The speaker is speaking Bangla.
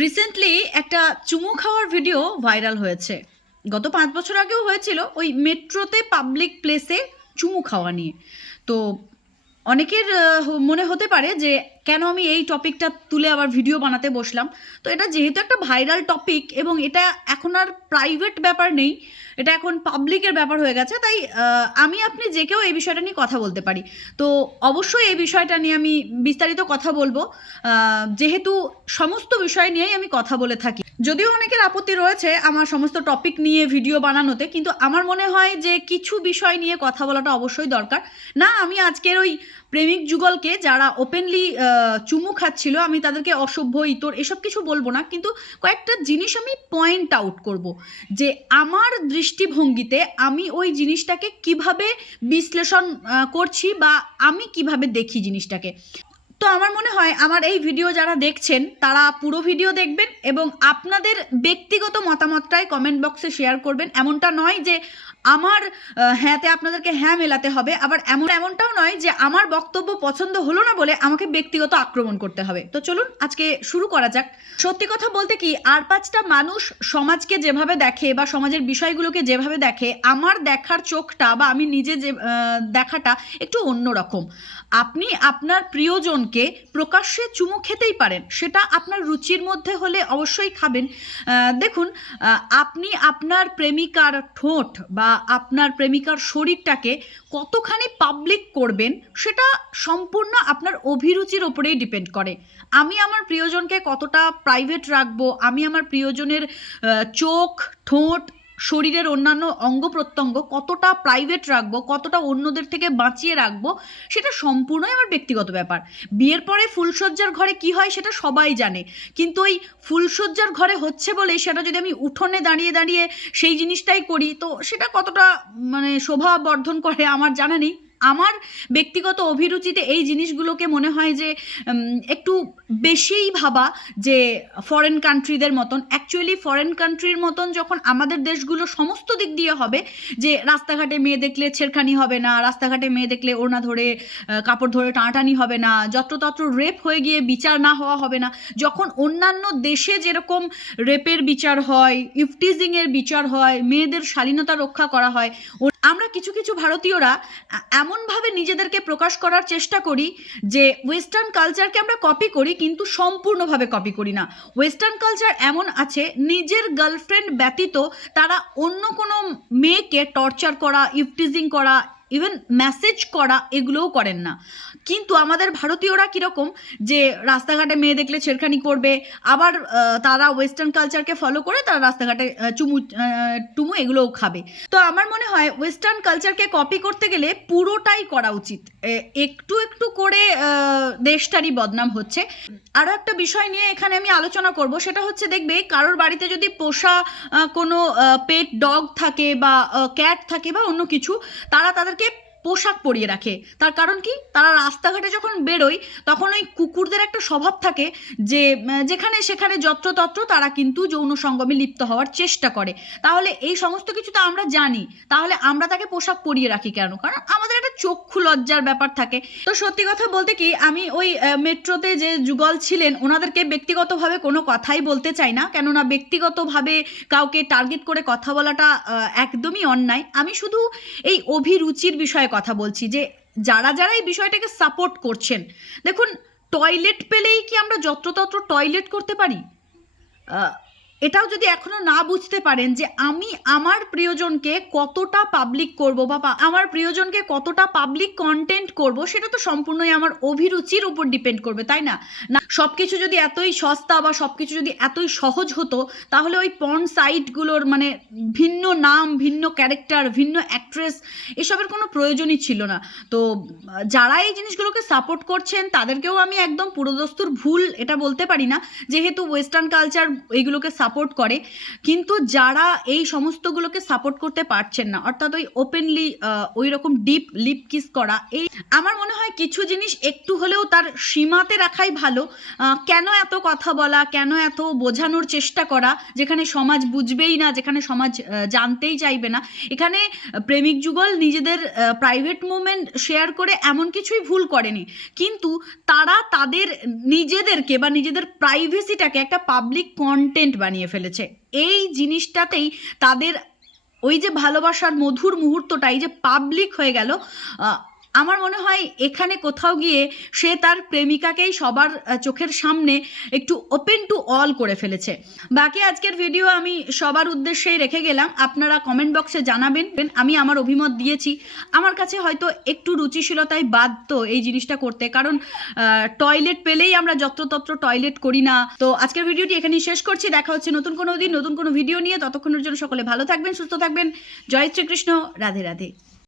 রিসেন্টলি একটা চুমু খাওয়ার ভিডিও ভাইরাল হয়েছে। গত পাঁচ বছর আগেও হয়েছিল ওই মেট্রোতে পাবলিক প্লেসে চুমু খাওয়া নিয়ে। তো অনেকের মনে হতে পারে যে কেন আমি এই টপিকটা তুলে আবার ভিডিও বানাতে বসলাম? তো এটা যেহেতু একটা ভাইরাল টপিক এবং এটা এখন আর প্রাইভেট ব্যাপার নেই, এটা এখন পাবলিকের ব্যাপার হয়ে গেছে, তাই আমি, আপনি যে কেউ এই বিষয়টা নিয়ে কথা বলতে পারি। তো অবশ্যই এই বিষয়টা নিয়ে আমি বিস্তারিত কথা বলব। যেহেতু সমস্ত বিষয় নিয়েই আমি কথা বলে থাকি। যদিও অনেকের আপত্তি রয়েছে আমার সমস্ত টপিক নিয়ে ভিডিও বানানোতে, কিন্তু আমার মনে হয় যে কিছু বিষয় নিয়ে কথা বলাটা অবশ্যই দরকার। না, আমি আজকের ওই প্রেমিক যুগলকে যারা ওপেনলি চুমু খাচ্ছিল, আমি তাদেরকে অসভ্য ইতর, এসব কিছু বলব না, কিন্তু কয়েকটা জিনিস আমি পয়েন্ট আউট করব। যে আমার দৃষ্টিভঙ্গিতে আমি ওই জিনিসটাকে কীভাবে বিশ্লেষণ করছি বা আমি কীভাবে দেখি জিনিসটাকে। তো আমার মনে হয় আমার এই ভিডিও যারা দেখছেন, তারা পুরো ভিডিও দেখবেন এবং আপনাদের ব্যক্তিগত মতামতটাই কমেন্ট বক্সে শেয়ার করবেন। এমনটা নয় যে আমার হ্যাঁতে আপনাদেরকে হ্যাঁ মেলাতে হবে, আবার এমন, এমনটাও নয় যে আমার বক্তব্য পছন্দ হলো না বলে আমাকে ব্যক্তিগত আক্রমণ করতে হবে। তো চলুন, আজকে শুরু করা যাক। সত্যি কথা বলতে কি, আর পাঁচটা মানুষ সমাজকে যেভাবে দেখে বা সমাজের বিষয়গুলোকে যেভাবে দেখে, আমার দেখার চোখটা বা আমি নিজে যে দেখাটা একটু অন্যরকম। আপনি আপনার প্রিয়জনকে প্রকাশ্যে চুমু খেতেই পারেন, সেটা আপনার রুচির মধ্যে হলে অবশ্যই খাবেন। দেখুন আপনি আপনার প্রেমিকার ঠোঁট বা আপনার প্রেমিকার শরীরটাকে কতখানি পাবলিক করবেন, সেটা সম্পূর্ণ আপনার অভিরুচির ওপরেই ডিপেন্ড করে। আমি আমার প্রিয়জনকে কতটা প্রাইভেট রাখব, আমি আমার প্রিয়জনের চোখ, ঠোঁট শরীরের অন্যান্য অঙ্গ প্রত্যঙ্গ কতটা প্রাইভেট রাখব, কতটা অন্যদের থেকে বাঁচিয়ে রাখব, সেটা সম্পূর্ণই আমার ব্যক্তিগত ব্যাপার। বিয়ের পরে ফুলসজ্জার ঘরে কি হয় সেটা সবাই জানে। কিন্তু ওই ফুলসজ্জার ঘরে হচ্ছে বলে সেটা যদি আমি উঠোনে দাঁড়িয়ে দাঁড়িয়ে সেই জিনিসটাই করি, তো সেটা কতটা মানে শোভা বর্ধন করে আমার জানা নেই। আমার ব্যক্তিগত অভিরুচিতে এই জিনিসগুলোকে মনে হয় যে একটু বেশিই ভাবা যে ফরেন কান্ট্রিদের মতন। অ্যাকচুয়ালি ফরেন কান্ট্রির মতন যখন আমাদের দেশগুলো সমস্ত দিক দিয়ে হবে, যে রাস্তাঘাটে মেয়ে দেখলে ছেড়খানি হবে না, রাস্তাঘাটে মেয়ে দেখলে ওড়না ধরে কাপড় ধরে টানাটানি হবে না, যত্রতত্র রেপ হয়ে গিয়ে বিচার না হওয়া হবে না, যখন অন্যান্য দেশে যেরকম রেপের বিচার হয় ইফটিজিংয়ের বিচার হয়, মেয়েদের শালীনতা রক্ষা করা হয় আমরা কিছু কিছু ভারতীয়রা এমনভাবে নিজেদেরকে প্রকাশ করার চেষ্টা করি যে ওয়েস্টার্ন কালচারকে আমরা কপি করি কিন্তু সম্পূর্ণভাবে কপি করি না। ওয়েস্টার্ন কালচার এমন আছে, নিজের গার্লফ্রেন্ড ব্যতীত তারা অন্য কোনো মেয়েকে টর্চার করা, ইফটিজিং করা ইভেন মেসেজ করা এগুলোও করেন না। কিন্তু আমাদের ভারতীয়রা কীরকম যে রাস্তাঘাটে মেয়ে দেখলে ছেড়খানি করবে, আবার তারা ওয়েস্টার্ন কালচারকে ফলো করে তারা রাস্তাঘাটে চুমু টুমু এগুলোও খাবে। তো আমার মনে হয় ওয়েস্টার্ন কালচারকে কপি করতে গেলে পুরোটাই করা উচিত। একটু একটু করে দেশটারই বদনাম হচ্ছে। আরও একটা বিষয় নিয়ে এখানে আমি আলোচনা করব, সেটা হচ্ছে দেখবে কারোর বাড়িতে যদি পোষা কোনো পেট ডগ থাকে বা ক্যাট থাকে বা অন্য কিছু, তারা তাদেরকে পোশাক পরিয়ে রাখে। তার কারণ কি? তারা রাস্তাঘাটে যখন বেরোয়, তখন ওই কুকুরদের একটা স্বভাব থাকে যে, যেখানে সেখানে যত্রতত্র তারা কিন্তু যৌন সঙ্গমে লিপ্ত হওয়ার চেষ্টা করে। তাহলে এই সমস্ত কিছু তো আমরা জানি। তাহলে আমরা তাকে পোশাক পরিয়ে রাখি কেন? কারণ চক্ষু লজ্জার ব্যাপার থাকে। তো সত্যি কথা বলতে কি, আমি ওই মেট্রোতে যে যুগল ছিলেন, ওনাদেরকে ব্যক্তিগতভাবে কোনো কথাই বলতে চাই না। কেননা ব্যক্তিগতভাবে কাউকে টার্গেট করে কথা বলাটা একদমই অন্যায়। আমি শুধু এই অভিরুচির বিষয়ে কথা বলছি যে, যারা যারা এই বিষয়টাকে সাপোর্ট করছেন, দেখুন টয়লেট পেলেই কি আমরা যত্রতত্র টয়লেট করতে পারি? এটাও যদি এখনও না বুঝতে পারেন যে আমি আমার প্রিয়জনকে কতটা পাবলিক করব বা আমার প্রিয়জনকে কতটা পাবলিক কন্টেন্ট করব, সেটা তো সম্পূর্ণই আমার অভিরুচির উপর ডিপেন্ড করবে, তাই না? না সব কিছু যদি এতই সস্তা বা সব কিছু যদি এতই সহজ হতো, তাহলে ওই পর্ন সাইটগুলোর মানে ভিন্ন নাম, ভিন্ন ক্যারেক্টার ভিন্ন অ্যাক্ট্রেস এসবের কোনো প্রয়োজনই ছিল না। তো যারা এই জিনিসগুলোকে সাপোর্ট করছেন, তাদেরকেও আমি একদম পুরোদস্তুর ভুল এটা বলতে পারি না। যেহেতু ওয়েস্টার্ন কালচার এইগুলোকে সাপোর্ট সাপোর্ট করে, কিন্তু যারা এই সমস্তগুলোকে সাপোর্ট করতে পারছেন না, অর্থাৎ ওই ওপেনলি ওই রকম ডিপ লিপ কিস করা, এই আমার মনে হয় কিছু জিনিস একটু হলেও তার সীমাতে রাখাই ভালো। কেন এত কথা বলা, কেন এত বোঝানোর চেষ্টা করা, যেখানে সমাজ বুঝবেই না, যেখানে সমাজ জানতেই চাইবে না। এখানে প্রেমিক যুগল নিজেদের প্রাইভেট মুভমেন্ট শেয়ার করে এমন কিছুই ভুল করেনি। কিন্তু তারা তাদের নিজেদেরকে বা নিজেদের প্রাইভেসিটাকে একটা পাবলিক কন্টেন্ট বানিয়ে ফেলেছে। এই জিনিসটাতেই তাদের ওই যে ভালোবাসার মধুর মুহূর্তটা এই যে পাবলিক হয়ে গেল আমার মনে হয় এখানে কোথাও গিয়ে সে তার প্রেমিকাকেই সবার চোখের সামনে একটু ওপেন টু অল করে ফেলেছে। বাকি আজকের ভিডিও আমি সবার উদ্দেশ্যেই রেখে গেলাম। আপনারা কমেন্ট বক্সে জানাবেন। আমি আমার অভিমত দিয়েছি। আমার কাছে হয়তো একটু রুচিশীলতায় বাধ্য এই জিনিসটা করতে। কারণ টয়লেট পেলেই আমরা যত্রতত্র টয়লেট করি না। তো আজকের ভিডিওটি এখানেই শেষ করছি। দেখা হচ্ছে নতুন কোনো দিন, নতুন কোনো ভিডিও নিয়ে। ততক্ষণের জন্য সকলে ভালো থাকবেন, সুস্থ থাকবেন। জয় শ্রীকৃষ্ণ। রাধে রাধে।